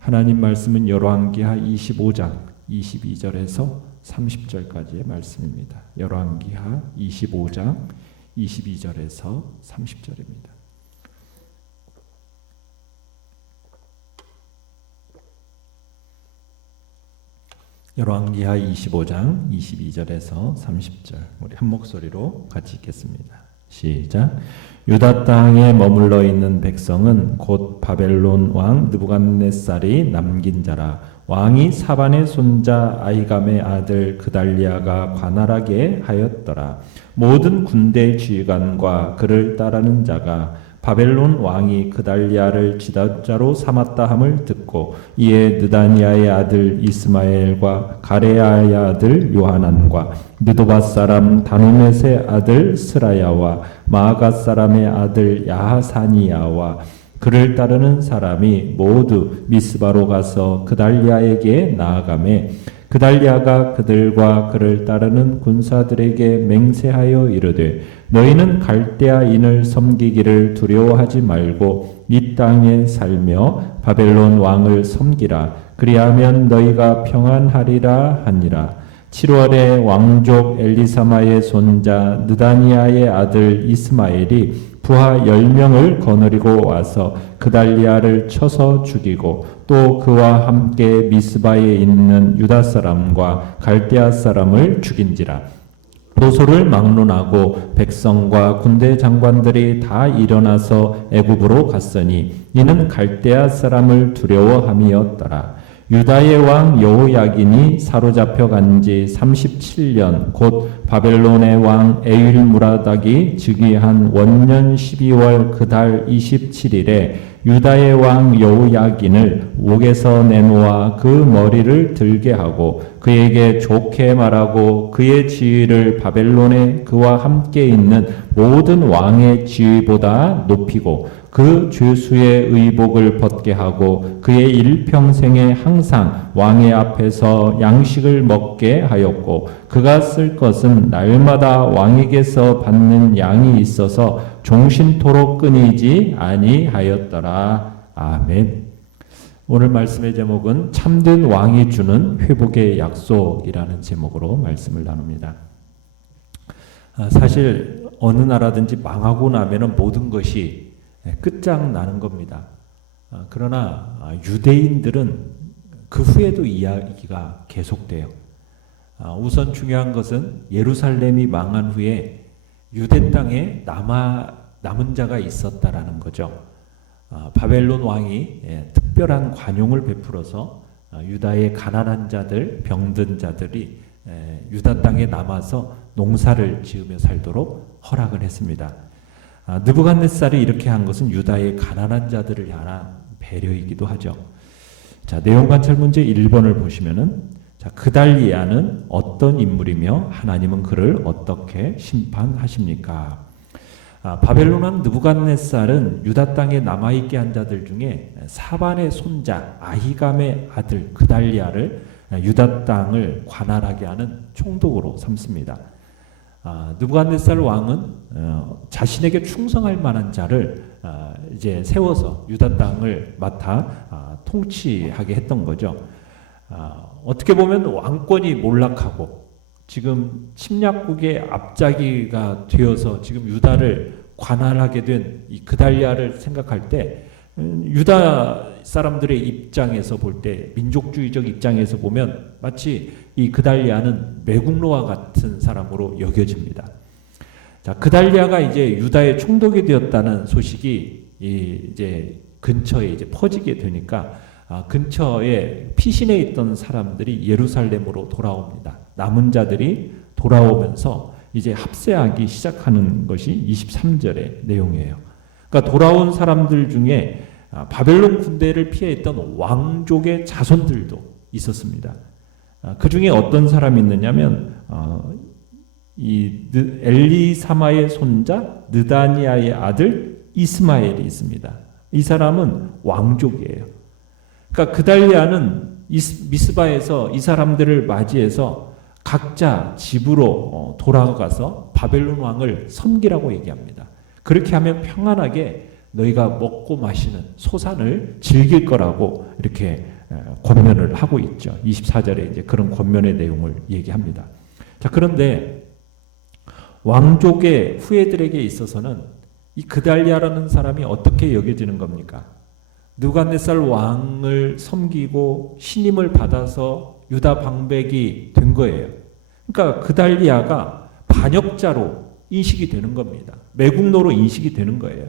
하나님 말씀은 열왕기하 25장 22절에서 30절까지의 말씀입니다. 열왕기하 25장 22절에서 30절입니다. 열왕기하 25장 22절에서 30절 우리 한 목소리로 같이 읽겠습니다. 시작. 유다 땅에 머물러 있는 백성은 곧 바벨론 왕 느부갓네살이 남긴 자라. 왕이 사반의 손자 아히감의 아들 그달리아가 관할하게 하였더라. 모든 군대 지휘관과 그를 따르는 자가 바벨론 왕이 그달리아를 지도자로 삼았다 함을 듣고 이에 느다니아의 아들 이스마엘과 가레야의 아들 요하난과 느도밧 사람 다누멧의 아들 스라야와 마아갓 사람의 아들 야하사니야와 그를 따르는 사람이 모두 미스바로 가서 그달리아에게 나아가매 그달리아가 그들과 그를 따르는 군사들에게 맹세하여 이르되 너희는 갈대아인을 섬기기를 두려워하지 말고 이 땅에 살며 바벨론 왕을 섬기라. 그리하면 너희가 평안하리라 하니라. 7월에 왕족 엘리사마의 손자 느다니아의 아들 이스마엘이 부하 10명을 거느리고 와서 그달리아를 쳐서 죽이고 또 그와 함께 미스바에 있는 유다 사람과 갈대아 사람을 죽인지라. 도소를 막론하고 백성과 군대 장관들이 다 일어나서 애굽으로 갔으니 이는 갈대아 사람을 두려워함이었더라. 유다의 왕 여호야긴이 사로잡혀 간 지 37년 곧 바벨론의 왕 에윌무라닥이 즉위한 원년 12월 그달 27일에 유다의 왕 여호야긴을 옥에서 내놓아 그 머리를 들게 하고 그에게 좋게 말하고 그의 지위를 바벨론에 그와 함께 있는 모든 왕의 지위보다 높이고 그 죄수의 의복을 벗게 하고 그의 일평생에 항상 왕의 앞에서 양식을 먹게 하였고 그가 쓸 것은 날마다 왕에게서 받는 양이 있어서 종신토록 끊이지 아니하였더라. 아멘. 오늘 말씀의 제목은 참된 왕이 주는 회복의 약속이라는 제목으로 말씀을 나눕니다. 사실 어느 나라든지 망하고 나면은 모든 것이 끝장나는 겁니다. 그러나 유대인들은 그 후에도 이야기가 계속돼요. 우선 중요한 것은 예루살렘이 망한 후에 유대 땅에 남은 자가 있었다라는 거죠. 바벨론 왕이 특별한 관용을 베풀어서 유다의 가난한 자들, 병든 자들이 유다 땅에 남아서 농사를 지으며 살도록 허락을 했습니다. 느부갓네살이 이렇게 한 것은 유다의 가난한 자들을 향한 배려이기도 하죠. 자, 내용 관찰 문제 1번을 보시면은 자, 그달리아는 어떤 인물이며 하나님은 그를 어떻게 심판하십니까? 바벨론 왕 느부갓네살은 유다 땅에 남아있게 한 자들 중에 사반의 손자 아히감의 아들 그달리아를 유다 땅을 관할하게 하는 총독으로 삼습니다. 느부갓네살 왕은 자신에게 충성할 만한 자를 이제 세워서 유다 땅을 맡아 통치하게 했던 거죠. 어떻게 보면 왕권이 몰락하고 지금 침략국의 앞자기가 되어서 지금 유다를 관할하게 된 이 그달리아를 생각할 때 유다 사람들의 입장에서 볼 때 민족주의적 입장에서 보면 마치 이 그달리아는 매국노와 같은 사람으로 여겨집니다. 자, 그달리아가 이제 유다의 총독이 되었다는 소식이 이제 근처에 이제 퍼지게 되니까 근처에 피신해 있던 사람들이 예루살렘으로 돌아옵니다. 남은 자들이 돌아오면서 이제 합세하기 시작하는 것이 23절의 내용이에요. 그러니까 돌아온 사람들 중에 바벨론 군대를 피해 있던 왕족의 자손들도 있었습니다. 그 중에 어떤 사람이 있느냐면 이 엘리사마의 손자 느다니아의 아들 이스마엘이 있습니다. 이 사람은 왕족이에요. 그러니까 그달리아는 미스바에서 이 사람들을 맞이해서 각자 집으로 돌아가서 바벨론 왕을 섬기라고 얘기합니다. 그렇게 하면 평안하게 너희가 먹고 마시는 소산을 즐길 거라고 이렇게 권면을 하고 있죠. 24절에 이제 그런 권면의 내용을 얘기합니다. 자, 그런데 왕족의 후예들에게 있어서는 이 그달리아라는 사람이 어떻게 여겨지는 겁니까? 느부갓네살 왕을 섬기고 신임을 받아서 유다 방백이 된 거예요. 그러니까 그달리아가 반역자로 인식이 되는 겁니다. 매국노로 인식이 되는 거예요.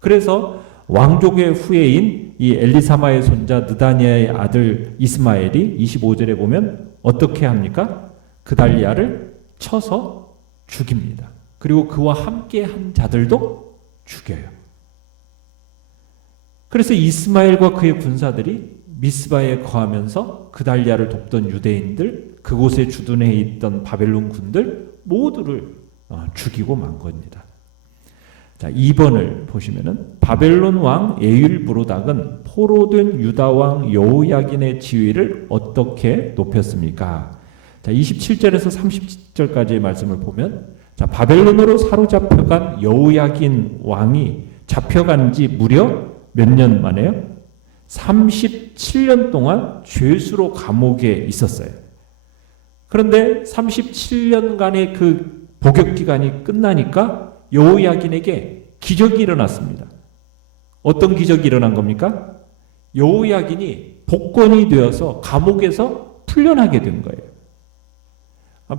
그래서 왕족의 후예인 이 엘리사마의 손자 느다니아의 아들 이스마엘이 25절에 보면 어떻게 합니까? 그달리아를 쳐서 죽입니다. 그리고 그와 함께 한 자들도 죽여요. 그래서 이스마엘과 그의 군사들이 미스바에 거하면서 그달리아를 돕던 유대인들, 그곳에 주둔해 있던 바벨론 군들 모두를 죽이고 만 겁니다. 자, 2번을 보시면은 바벨론 왕 에윌브로닥은 포로된 유다 왕 여호야긴의 지위를 어떻게 높였습니까? 자, 27절에서 30절까지의 말씀을 보면, 자, 바벨론으로 사로잡혀간 여호야긴 왕이 잡혀간 지 무려 몇 년 만에요? 37년 동안 죄수로 감옥에 있었어요. 그런데 37년간의 그 복역 기간이 끝나니까 여호야긴에게 기적이 일어났습니다. 어떤 기적이 일어난 겁니까? 여호야긴이 복권이 되어서 감옥에서 풀려나게 된 거예요.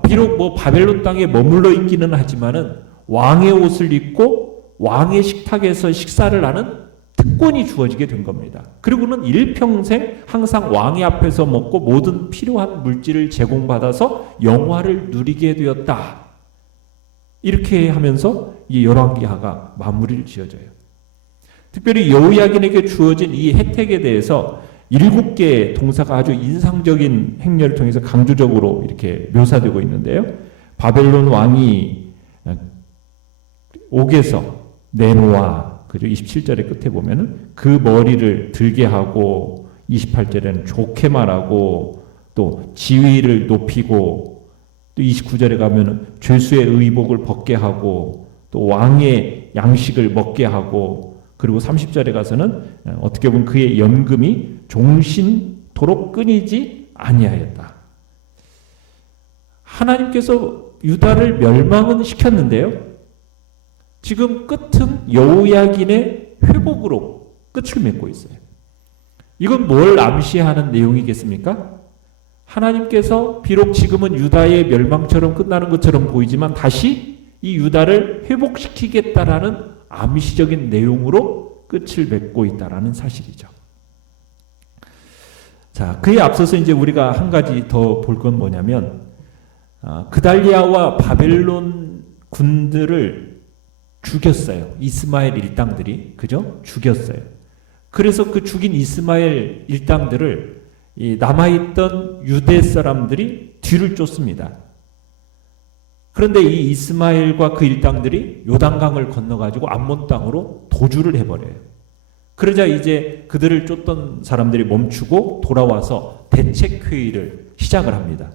비록 뭐 바벨론 땅에 머물러 있기는 하지만은 왕의 옷을 입고 왕의 식탁에서 식사를 하는 특권이 주어지게 된 겁니다. 그리고는 일평생 항상 왕의 앞에서 먹고 모든 필요한 물질을 제공받아서 영화를 누리게 되었다. 이렇게 하면서 이 열왕기하가 마무리를 지어져요. 특별히 여호야긴에게 주어진 이 혜택에 대해서 7개의 동사가 아주 인상적인 행렬을 통해서 강조적으로 이렇게 묘사되고 있는데요. 바벨론 왕이 옥에서 내놓아, 그죠? 27절의 끝에 보면은 그 머리를 들게 하고, 28절에는 좋게 말하고, 또 지위를 높이고, 또 29절에 가면은 죄수의 의복을 벗게 하고, 또 왕의 양식을 먹게 하고, 그리고 30절에 가서는 어떻게 보면 그의 연금이 종신토록 끊이지 아니하였다. 하나님께서 유다를 멸망은 시켰는데요, 지금 끝은 여호야긴의 회복으로 끝을 맺고 있어요. 이건 뭘 암시하는 내용이겠습니까? 하나님께서 비록 지금은 유다의 멸망처럼 끝나는 것처럼 보이지만 다시 이 유다를 회복시키겠다라는 암시적인 내용으로 끝을 맺고 있다라는 사실이죠. 자, 그에 앞서서 이제 우리가 한 가지 더 볼 건 뭐냐면, 그달리아와 바벨론 군들을 죽였어요. 이스마엘 일당들이, 그죠? 죽였어요. 그래서 그 죽인 이스마엘 일당들을 남아있던 유대 사람들이 뒤를 쫓습니다. 그런데 이 이스마엘과 그 일당들이 요단강을 건너가지고 암몬 땅으로 도주를 해버려요. 그러자 이제 그들을 쫓던 사람들이 멈추고 돌아와서 대책회의를 시작을 합니다.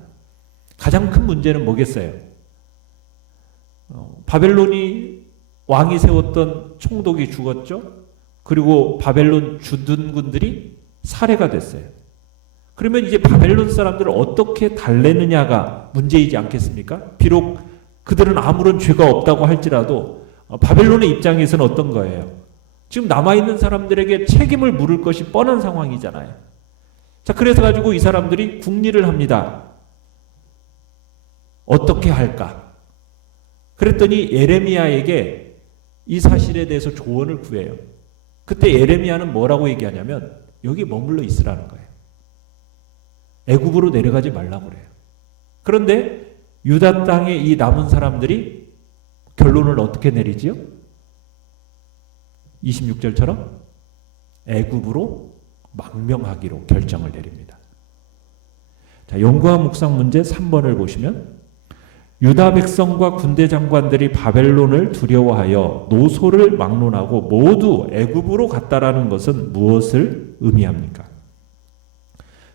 가장 큰 문제는 뭐겠어요? 바벨론이 왕이 세웠던 총독이 죽었죠. 그리고 바벨론 주둔군들이 살해가 됐어요. 그러면 이제 바벨론 사람들을 어떻게 달래느냐가 문제이지 않겠습니까? 비록 그들은 아무런 죄가 없다고 할지라도 바벨론의 입장에서는 어떤 거예요? 지금 남아있는 사람들에게 책임을 물을 것이 뻔한 상황이잖아요. 자, 그래서 가지고 이 사람들이 궁리를 합니다. 어떻게 할까? 그랬더니 예레미야에게 이 사실에 대해서 조언을 구해요. 그때 예레미야는 뭐라고 얘기하냐면 여기 머물러 있으라는 거예요. 애굽으로 내려가지 말라고 그래요. 그런데 유다 땅에 이 남은 사람들이 결론을 어떻게 내리지요? 26절처럼 애굽으로 망명하기로 결정을 내립니다. 자, 연구와 묵상 문제 3번을 보시면, 유다 백성과 군대 장관들이 바벨론을 두려워하여 노소를 막론하고 모두 애굽으로 갔다라는 것은 무엇을 의미합니까?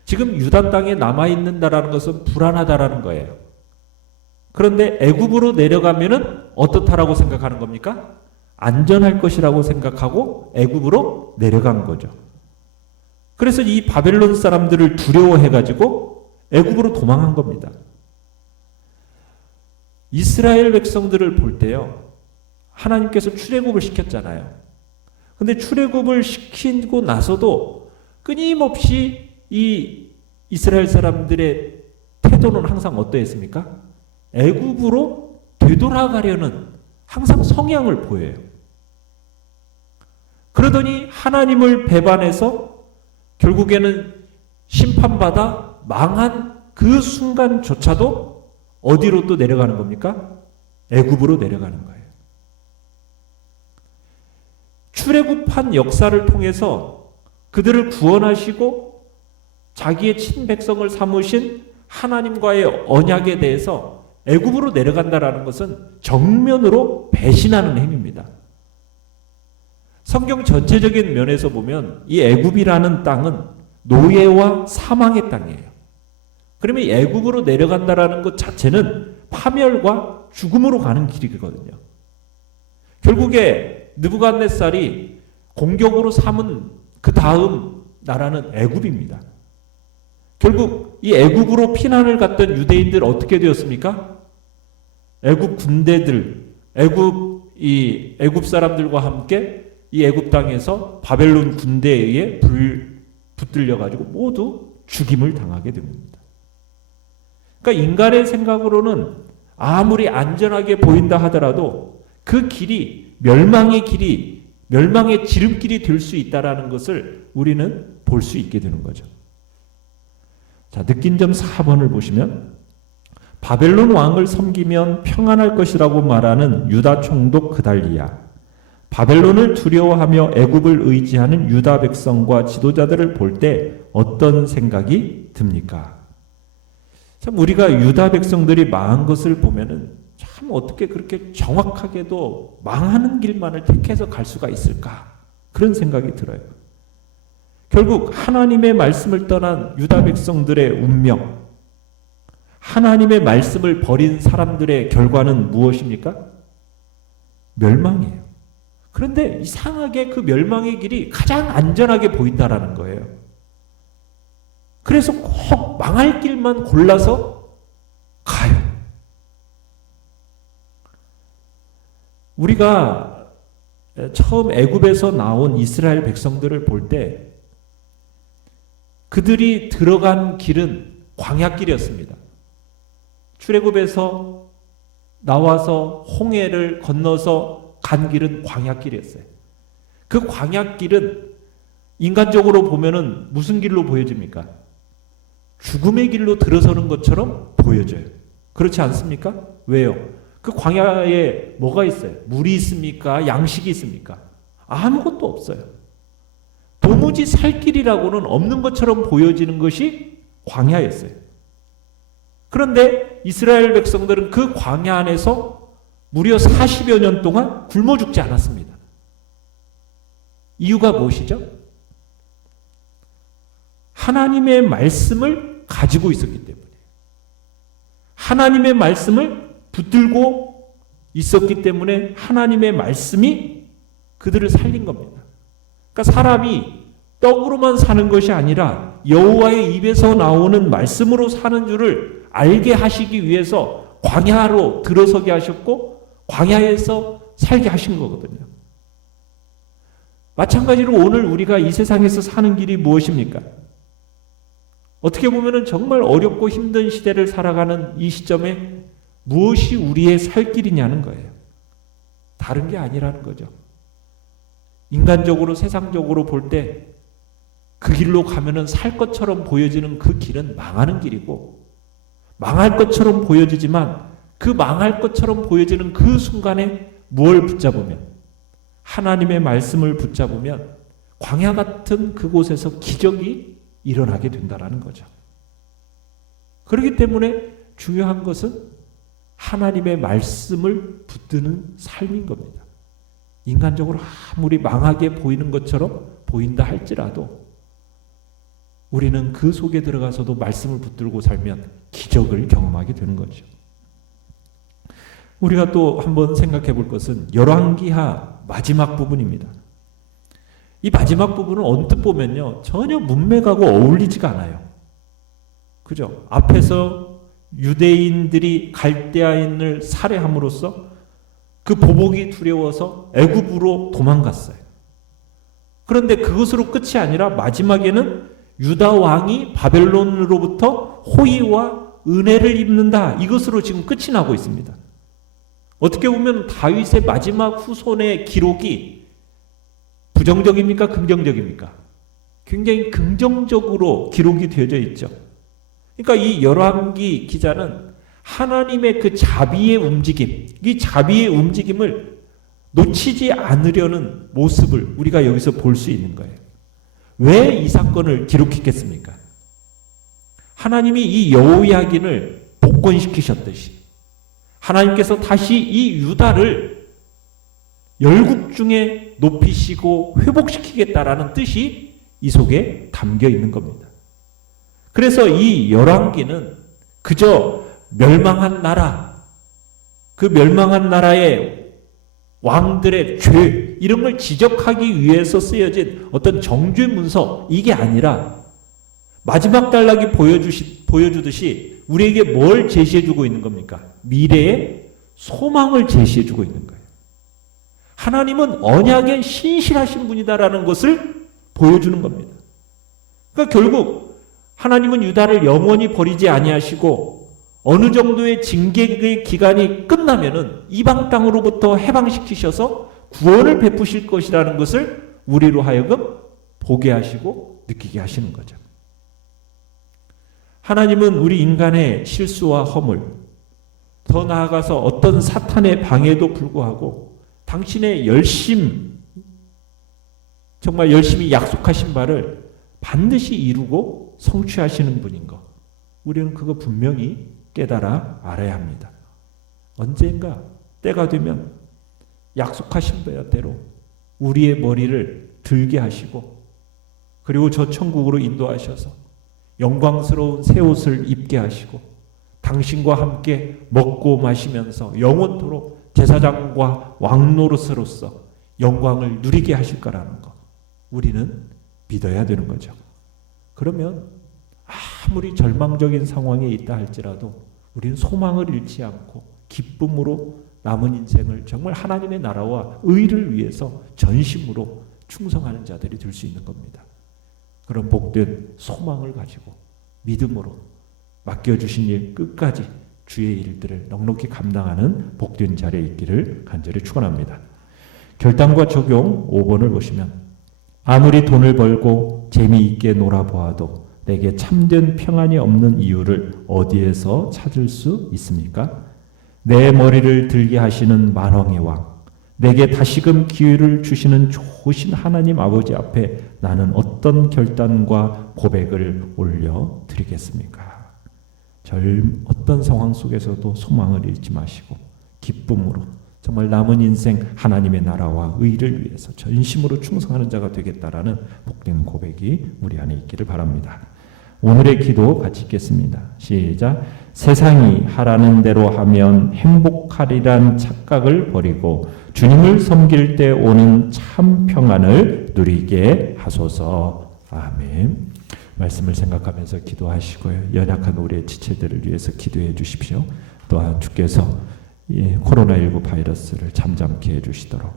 지금 유다 땅에 남아있는다라는 것은 불안하다라는 거예요. 그런데 애굽으로 내려가면은 어떻다라고 생각하는 겁니까? 안전할 것이라고 생각하고 애굽으로 내려간 거죠. 그래서 이 바벨론 사람들을 두려워해가지고 애굽으로 도망한 겁니다. 이스라엘 백성들을 볼 때요, 하나님께서 출애굽을 시켰잖아요. 근데 출애굽을 시키고 나서도 끊임없이 이 이스라엘 사람들의 태도는 항상 어떠했습니까? 애굽으로 되돌아가려는 항상 성향을 보여요. 그러더니 하나님을 배반해서 결국에는 심판받아 망한 그 순간조차도 어디로 또 내려가는 겁니까? 애굽으로 내려가는 거예요. 출애굽한 역사를 통해서 그들을 구원하시고 자기의 친백성을 삼으신 하나님과의 언약에 대해서 애굽으로 내려간다라는 것은 정면으로 배신하는 행위입니다. 성경 전체적인 면에서 보면 이 애굽이라는 땅은 노예와 사망의 땅이에요. 그러면 애굽으로 내려간다라는 것 자체는 파멸과 죽음으로 가는 길이거든요. 결국에 느부갓네살이 공격으로 삼은 그 다음 나라는 애굽입니다. 결국 이 애굽으로 피난을 갔던 유대인들 어떻게 되었습니까? 애굽 군대들, 애굽 사람들과 함께 이 애굽 땅에서 바벨론 군대에 의해 붙들려 가지고 모두 죽임을 당하게 됩니다. 그러니까 인간의 생각으로는 아무리 안전하게 보인다 하더라도 그 길이 멸망의 지름길이 될 수 있다라는 것을 우리는 볼 수 있게 되는 거죠. 자, 느낀 점 4번을 보시면 바벨론 왕을 섬기면 평안할 것이라고 말하는 유다 총독 그달리야, 바벨론을 두려워하며 애굽을 의지하는 유다 백성과 지도자들을 볼 때 어떤 생각이 듭니까? 참 우리가 유다 백성들이 망한 것을 보면은 참 어떻게 그렇게 정확하게도 망하는 길만을 택해서 갈 수가 있을까? 그런 생각이 들어요. 결국 하나님의 말씀을 떠난 유다 백성들의 운명, 하나님의 말씀을 버린 사람들의 결과는 무엇입니까? 멸망이에요. 그런데 이상하게 그 멸망의 길이 가장 안전하게 보인다라는 거예요. 그래서 꼭 망할 길만 골라서 가요. 우리가 처음 애굽에서 나온 이스라엘 백성들을 볼 때 그들이 들어간 길은 광야길이었습니다. 출애굽에서 나와서 홍해를 건너서 간 길은 광야길이었어요. 그 광야길은 인간적으로 보면은 무슨 길로 보여집니까? 죽음의 길로 들어서는 것처럼 보여져요. 그렇지 않습니까? 왜요? 그 광야에 뭐가 있어요? 물이 있습니까? 양식이 있습니까? 아무것도 없어요. 도무지 살 길이라고는 없는 것처럼 보여지는 것이 광야였어요. 그런데 이스라엘 백성들은 그 광야 안에서 무려 40여 년 동안 굶어 죽지 않았습니다. 이유가 무엇이죠? 하나님의 말씀을 가지고 있었기 때문에, 하나님의 말씀을 붙들고 있었기 때문에 하나님의 말씀이 그들을 살린 겁니다. 그러니까 사람이 떡으로만 사는 것이 아니라 여호와의 입에서 나오는 말씀으로 사는 줄을 알게 하시기 위해서 광야로 들어서게 하셨고 광야에서 살게 하신 거거든요. 마찬가지로 오늘 우리가 이 세상에서 사는 길이 무엇입니까? 어떻게 보면 정말 어렵고 힘든 시대를 살아가는 이 시점에 무엇이 우리의 살 길이냐는 거예요. 다른 게 아니라는 거죠. 인간적으로 세상적으로 볼 때 그 길로 가면은 살 것처럼 보여지는 그 길은 망하는 길이고, 망할 것처럼 보여지지만 그 망할 것처럼 보여지는 그 순간에 무엇을 붙잡으면, 하나님의 말씀을 붙잡으면 광야 같은 그곳에서 기적이 일어나게 된다라는 거죠. 그렇기 때문에 중요한 것은 하나님의 말씀을 붙드는 삶인 겁니다. 인간적으로 아무리 망하게 보이는 것처럼 보인다 할지라도 우리는 그 속에 들어가서도 말씀을 붙들고 살면 기적을 경험하게 되는 거죠. 우리가 또 한번 생각해 볼 것은 열왕기하 마지막 부분입니다. 이 마지막 부분은 언뜻 보면요, 전혀 문맥하고 어울리지가 않아요. 그죠? 앞에서 유대인들이 갈대아인을 살해함으로써 그 보복이 두려워서 애굽으로 도망갔어요. 그런데 그것으로 끝이 아니라 마지막에는 유다 왕이 바벨론으로부터 호의와 은혜를 입는다. 이것으로 지금 끝이 나고 있습니다. 어떻게 보면 다윗의 마지막 후손의 기록이 부정적입니까? 긍정적입니까? 굉장히 긍정적으로 기록이 되어져 있죠. 그러니까 이 열왕기 기자는 하나님의 그 자비의 움직임, 이 자비의 움직임을 놓치지 않으려는 모습을 우리가 여기서 볼 수 있는 거예요. 왜 이 사건을 기록했겠습니까? 하나님이 이 여호야긴을 복권시키셨듯이 하나님께서 다시 이 유다를 열국 중에 높이시고 회복시키겠다라는 뜻이 이 속에 담겨 있는 겁니다. 그래서 이 열왕기는 그저 멸망한 나라, 그 멸망한 나라의 왕들의 죄 이런 걸 지적하기 위해서 쓰여진 어떤 정죄 문서 이게 아니라 마지막 단락이 보여주듯이 우리에게 뭘 제시해주고 있는 겁니까? 미래의 소망을 제시해주고 있는 거예요. 하나님은 언약에 신실하신 분이다라는 것을 보여주는 겁니다. 그러니까 결국 하나님은 유다를 영원히 버리지 아니하시고 어느 정도의 징계의 기간이 끝나면은 이방 땅으로부터 해방시키셔서 구원을 베푸실 것이라는 것을 우리로 하여금 보게 하시고 느끼게 하시는 거죠. 하나님은 우리 인간의 실수와 허물, 더 나아가서 어떤 사탄의 방해도 불구하고 당신의 정말 열심히 약속하신 바를 반드시 이루고 성취하시는 분인 것. 우리는 그거 분명히 깨달아 알아야 합니다. 언젠가 때가 되면 약속하신 대로 우리의 머리를 들게 하시고 그리고 저 천국으로 인도하셔서 영광스러운 새 옷을 입게 하시고 당신과 함께 먹고 마시면서 영원토록 제사장과 왕노릇으로서 영광을 누리게 하실 거라는 것 우리는 믿어야 되는 거죠. 그러면 아무리 절망적인 상황에 있다 할지라도 우리는 소망을 잃지 않고 기쁨으로 남은 인생을 정말 하나님의 나라와 의를 위해서 전심으로 충성하는 자들이 될 수 있는 겁니다. 그런 복된 소망을 가지고 믿음으로 맡겨주신 일 끝까지 주의 일들을 넉넉히 감당하는 복된 자리에 있기를 간절히 축원합니다. 결단과 적용 5번을 보시면 아무리 돈을 벌고 재미있게 놀아보아도 내게 참된 평안이 없는 이유를 어디에서 찾을 수 있습니까? 내 머리를 들게 하시는 만왕의 왕, 내게 다시금 기회를 주시는 좋으신 하나님 아버지 앞에 나는 어떤 결단과 고백을 올려드리겠습니까? 어떤 상황 속에서도 소망을 잃지 마시고 기쁨으로 정말 남은 인생 하나님의 나라와 의를 위해서 전심으로 충성하는 자가 되겠다라는 복된 고백이 우리 안에 있기를 바랍니다. 오늘의 기도 같이 읽겠습니다. 시작. 세상이 하라는 대로 하면 행복하리란 착각을 버리고 주님을 섬길 때 오는 참 평안을 누리게 하소서. 아멘. 말씀을 생각하면서 기도하시고요. 연약한 우리의 지체들을 위해서 기도해 주십시오. 또한 주께서 코로나19 바이러스를 잠잠케 해주시도록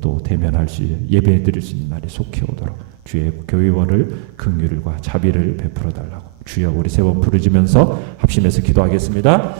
또 대면할 수 예배 드릴 수 있는 날이 속히 오도록 주의 교회원을 긍휼과 자비를 베풀어 달라고 주여 우리 세 번 부르짖으면서 합심해서 기도하겠습니다.